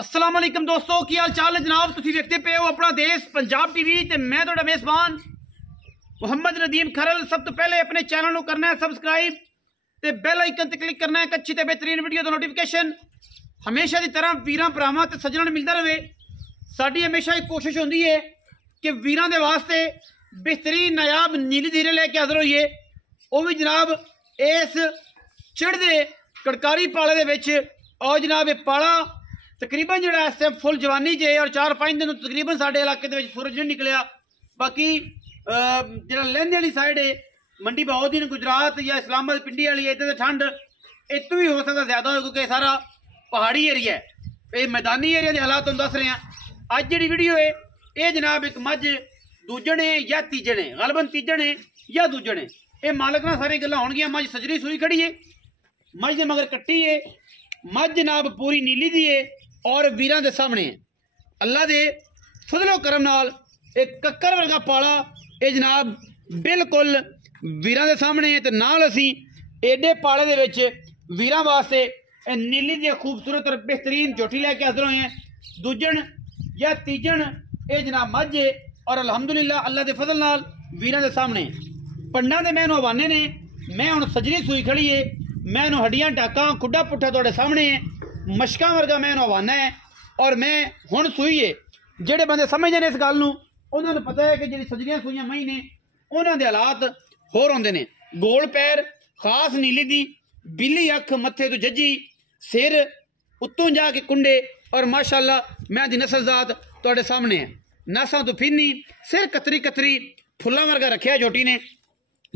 अस्सलाम वालेकुम दोस्तों, की हाल चाल है जनाब। तुसीं देखते पे हो अपना देश पंजाब टीवी ते मैं तुहाडा मेज़बान मुहम्मद नदीम खरल। सब तो पहले अपने चैनल को करना है सबसक्राइब ते बेल आइकन ते क्लिक करना है अच्छी ते बेहतरीन वीडियो दा नोटिफिकेशन हमेशा की तरह वीरां भरावां ते सज्जणां नूं मिलदा रहे। साडी हमेशा एक कोशिश होंदी है कि वीरां दे वास्ते बेहतरीन नायाब नीली धीरे लैके हाज़र होइए, वो भी जनाब इस चढ़दे कड़कारी पाले दे विच। और जनाब ये पाला तकरीबन जो इस टाइम फुल जवानी च है और 4-5 दिन तकरीबन साढ़े इलाके सूरज नहीं निकलिया। बाकी जो लहंदे वाली साइड है मंडी बहाउद्दीन गुजरात या इस्लामाबाद पिंडी वाली है, इतने ठंड इतों भी हो सकता ज्यादा हो क्योंकि सारा पहाड़ी एरिया है। ये मैदानी एरिया के हालात तुम दस रहे हैं। अज जी वीडियो है ये जनाब एक मझ दूजण है या तीजण है, गलबन तीजण है या दूजण है। ये मालक ना सारी गल्लां होणगियां। मझ सजरी सूई खड़ी है, मझ के मगर कट्टी है, मझ जनाब पूरी नीली दी है और वीरां दे सामने है। अल्लाह दे फजलो करम नाल एक कक्कर वर्गा पाला ये जनाब बिल्कुल वीरां दे सामने है। तो नाल असी एडे पाले दे विच वीरां वास्ते नीली दी खूबसूरत और बेहतरीन झोटी लैके हाज़र होए हैं। दूजण या तीजण ये जनाब मझ है और अलहमदुलिल्लाह अल्लाह के फजल नाल वीरां दे सामने पंडा दे मैनू हवाने ने। मैं हुण सजरी सूई खड़ी है, मैनू हड्डियां टाका खुड्डा पुट्ठा तुहाडे सामने है, मशका वर्गा मैनू हवाना है और मैं हुण सूई है। जेडे बंदे समझदे ने इस गल नूं उन्हां नूं पता है कि जिहड़ी सजरियां सूईयां मई ने उन्हां दे हालात होर होंदे ने। गोल पैर, खास नीली दी, बिल्ली अख, मत्थे तो जज्जी, सिर उत्तों जाके कुंडे और माशाअल्लाह मैं दी नस्ल जात तुहाडे सामने है। नसां तो फिन्नी, सिर कतरी कतरी फुल्लां वर्गा रखिया झोटी ने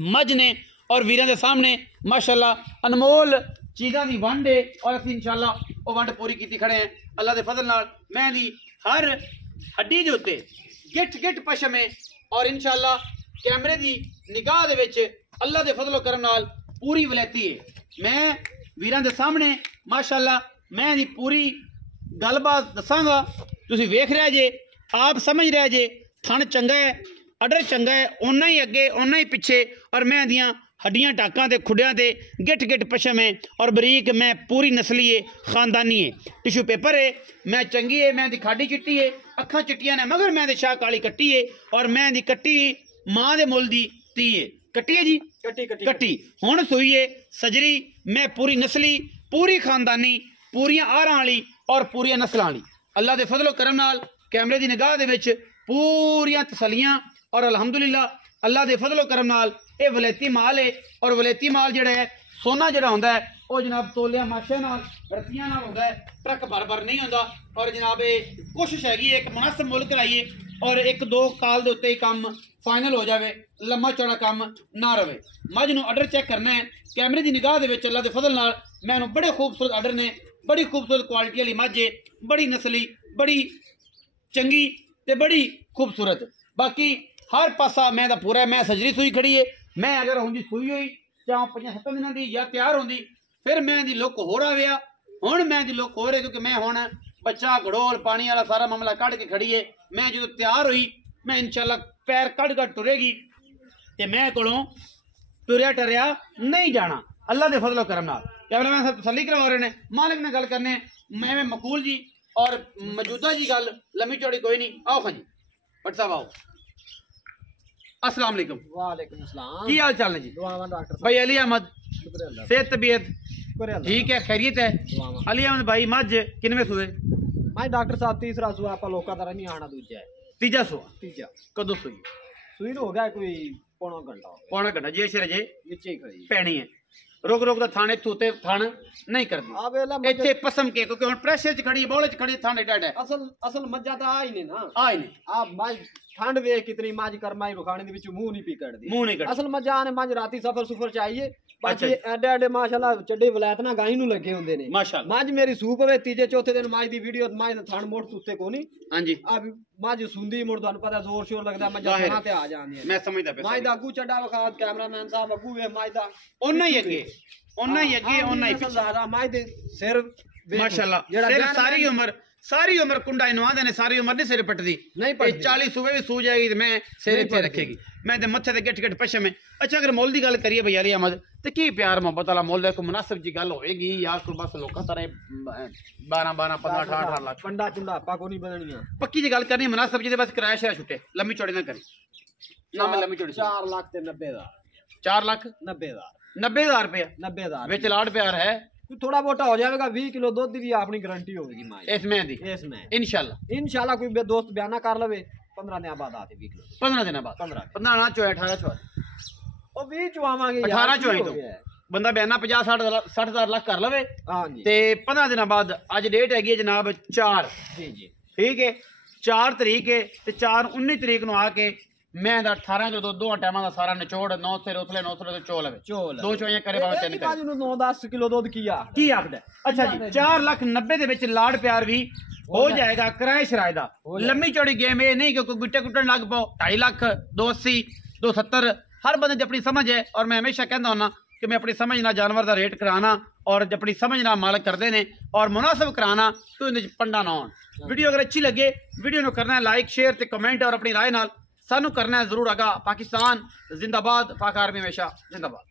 मझ ने और वीरां दे सामने माशाअल्लाह अनमोल चीज़ां दी वंड है और असीं इंशाअल्लाह वो वंड पूरी कीती खड़े हैं अल्लाह दे फजल नाल। मैं दी हर हड्डी दे उत्ते गिठ गिठ पशम है और इंशाअल्लाह कैमरे दी निगाह दे विच अल्लाह दे फजलो करम नाल पूरी वलैती है। मैं वीरां दे सामने माशाअल्लाह मैं दी पूरी गलबात दसांगा, तुसीं वेख रहे जे, आप समझ रहे जे। थन चंगा है, अडर चंगा है, ओना ही अगे ओना ही पिछे और मैं दियां हड्डियां टाकां ते खुडियां ते गिठ गिठ पशम है और बरीक मैं पूरी नस्ली है, खानदानी है, टिशू पेपर है, मैं चंगी है, मैं दी खाडी चिट्टी है, अखां चिट्टियां ने मगर मैं दी शाह काली कट्टी है और मैं दी कट्टी मां दे मुल दी धी है। कट्टी है जी, कट्टी हुण सूई है सजरी। मैं पूरी नस्ली, पूरी खानदानी, पूरियां आहरां वाली और पूरियां नस्लां वाली अल्लाह दे फजलो करम नाल कैमरे दी निगाह दे विच पूरियां तसलियां और अलहमदुलिल्लाह अल्लाह दे फजलो करम नाल ये वलैती माल है। और वलैती माल जिहड़ा है सोना जिहड़ा हुंदा है वो जनाब तोलिया माशे नाल रत्तियां नाल हुंदा है, ट्रक भर भर नहीं हुंदा। और जनाब ये कोशिश हैगी एक मुनासिब मुल्क कराइए और 1-2 काल दे उत्ते ही काम फाइनल हो जाए, लम्मा चौड़ा काम ना रहे। मझ नूं अडर चेक करना है कैमरे की निगाह दे विच अल्लाह दे फजल नाल मैनूं बड़े खूबसूरत अडर ने, बड़ी खूबसूरत क्वालिटी वाली मझ है, बड़ी नस्ली, बड़ी चंगी ते बड़ी खूबसूरत। बाकी हर पासा मैं दा पूरा है। मैं सजरी सूई खड़ी है, मैं अगर होंदी सूई हुई 4-5-7 दिनों की या तैयार होंदी फिर मैं दी लुक हो रहा गया। हुण मैं दी लुक हो रही क्योंकि मैं हुण बच्चा घड़ोल पानी वाला सारा मामला कढ़ के खड़ी है। मैं जो तैयार हुई मैं इंशाल्लाह पैर कढ़ कर टुरेगी तो मैं कोलों टुरिया टरिया नहीं जाना अल्लाह के फजलो करम नाल। कैमरामैन साहब तसल्ली करवा रहे हैं, मालिक ने गल करने मैं मकूल जी और मौजूदा जी गल लम्मी चौड़ी कोई नहीं। आओ खां जी भट्ट साहब आओ। अस्सलाम वालेकुम। वालेकुम अस्सलाम। की हाल चाल है जी? दुआवां डॉक्टर भाई अली अहमद, शुक्रिया सेहत तबीयत शुक्रिया ठीक है, खैरियत है? अली अहमद भाई मझ किनवे सूए? मैं डॉक्टर साहब तीसरा सुआ आप लोका दा नहीं आना, दूजा है तीजा सूआ। तीजा कदों सूई? सुई हो गया कोई पौना घंटा जे सिर जे विच ही खड़ी पैनी है। रुक रुक दा थाने थूते थान नहीं करदी आ वेला इत्थे पसम के क्योंकि हुन प्रेशर च खड़ी बौले च खड़ी थाने डड है। असल मज्जा ता आई ने ना, आई ने आ माज ठंड वे कितनी माज करमाई रुखाने दे विच मुंह नहीं पी कड़दी, मुंह नहीं कर असल मज्जा आने माज राती सफर सुफर चाहिए। बाकी अच्छा। एडे एडे माशाल्लाह चड्डे वलायत ना गाई नु लगे हुंदे ने माशाल्लाह। माज मेरी सूप वे तीजे चौथे दिन माज दी वीडियो माज थान मोड़ तुत्ते कोनी। हां जी अब माज सुंदी मुड़ थानू पता जोर शोर लगदा मज्जा जाहिर थाना ते आ जांदी है। मैं समझदा पे माज दा अगू चड्डा वखा कैमरामैन साहब अगू वे माज दा ओना ही अगे ओना ही पीछे माज दे सिर माशाल्लाह। सिर सारी उम्र सारी उम्र कुंडा इनू आंदे ने सारी उम्र नहीं सिर पटदी नहीं पटदी। 40 सूबे भी सू जाएगी तो मैं सिर नहीं इत्थे पटदी। रखेगी मैं ते मत्थे ते गिट गिट पशम है। अच्छा अगर मुल दी गल करिए भैया री अहमद ते की प्यार मोहब्बत वाला मुल है कोई मुनासिब जी गल होएगी या कोई बस लोकां तरह 12 12 15 18 लाख पंडा चुंडा आपा को नहीं बननिया। पक्की जी गल करनी मुनासिब जी दे बस किराया शरा छुटे लम्मी चौड़ी ना करी ना मैं लम्मी चौड़ी 4 लाख ते 90,000 4 लाख 90,000 90,000 रुपया 90,000 विच लाड प्यार है थोड़ा बोटा हो जाएगा 20 किलो दूध की अपनी गारंटी होगी मां इसमें दी इसमें इंशाल्लाह इंशाल्लाह कोई दोस्त बयाना कर लवे 15 दिन बाद आते 20 किलो 15 दिन बाद 15 ना चो 18 चो ओ 20 चुआवांगे 18 चो तो बंदा बयाना 50 60,000 लाख कर लवे हां जी ते 15 दिन बाद अज डेट हैगी जनाब 4 जी जी ठीक है 4 तरीक है ते 4 19 तरीक नु आके मैं दा 18 किलो दो टाइमां दा सारा निचोड़ 9 से रोतले तो चोल है चोल दो चोइयां करे बाबा तीन करे बाजू 9-10 किलो दूध की आखदा अच्छा जी 4,90,000 दे विच लाड प्यार भी हो जाएगा किराए शराए दा लम्मी चौड़ी गेम ये नहीं कि कोई गुट्टे कुट्टन लग पाओ 2.5 लाख 280 270 हर बंदे दी अपनी समझ है और मैं हमेशा कहता हूं कि मैं अपनी समझ ना जानवर का रेट कराना और अपनी समझ ना मालक करते हैं और मुनासिब कराना तो इन पंडा ना हो। वीडियो अगर अच्छी लगे वीडियो को करना है लाइक शेयर ते कमेंट और अपनी राय नाल सानू करना है जरूर। आगा पाकिस्तान जिंदाबाद, पाक आर्मी हमेशा जिंदाबाद।